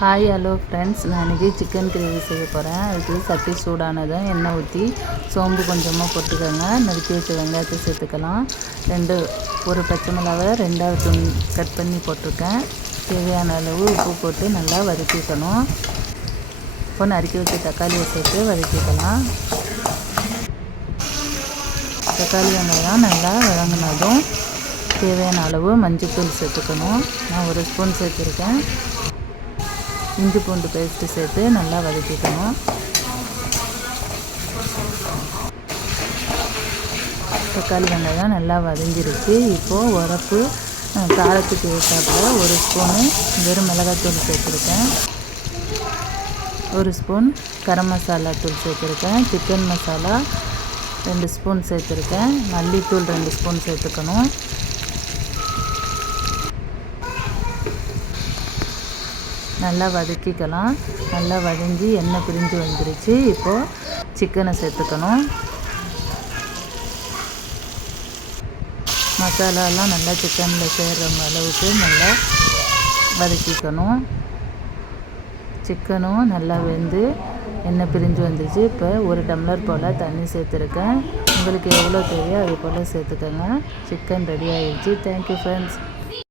Hi hello friends, நான் இன்றைக்கி chicken gravy செய்ய போகிறேன். அதுக்கு சட்டி சூடானதும் எண்ணெய் ஊற்றி சோம்பு கொஞ்சமாக போட்டுக்கோங்க. நறுக்கி வச்ச வெங்காயத்தை சேர்த்துக்கலாம். ஒரு பச்சை மிளகாவை ரெண்டாவது கட் பண்ணி போட்டிருக்கேன். தேவையான அளவு உப்பு போட்டு நல்லா வதக்கிக்கணும். இப்போ நறுக்கி வச்ச தக்காளியை சேர்த்து வதக்கிக்கலாம். தக்காளி வெங்காயம் நல்லா வதங்கினதும் தேவையான அளவு மஞ்சள்தூள் சேர்த்துக்கணும். நான் 1 ஸ்பூன் சேர்த்துருக்கேன். இஞ்சி பூண்டு பேஸ்ட்டு சேர்த்து நல்லா வதக்கிக்கணும். தக்காளி வெங்காயம் நல்லா வதங்கிருச்சு. இப்போது உரப்பு காரத்துக்கு ஏற்றாப்புல 1 ஸ்பூனு வெறும் மிளகாத்தூள் சேர்த்துருக்கேன். 1 ஸ்பூன் கரம் மசாலா தூள் சேர்த்துருக்கேன். சிக்கன் மசாலா 2 ஸ்பூன் சேர்த்துருக்கேன். மல்லித்தூள் 2 ஸ்பூன் சேர்த்துக்கணும். நல்லா வதக்கிக்கலாம். நல்லா வதங்கி எண்ணெய் பிரிஞ்சு வந்துருச்சு. இப்போது சிக்கனை சேர்த்துக்கணும். மசாலாலாம் நல்லா சிக்கனில் சேர்கிற அளவுக்கு நல்லா வதக்கிக்கணும். சிக்கனும் நல்லா வெந்து எண்ணெய் பிரிஞ்சு வந்துருச்சு. இப்போ 1 டம்ளர் போல் தண்ணி சேர்த்துருக்கேன். உங்களுக்கு எவ்வளோ தேவையோ அது போல் சேர்த்துக்கோங்க. சிக்கன் ரெடி ஆகிடுச்சு. Thank you friends.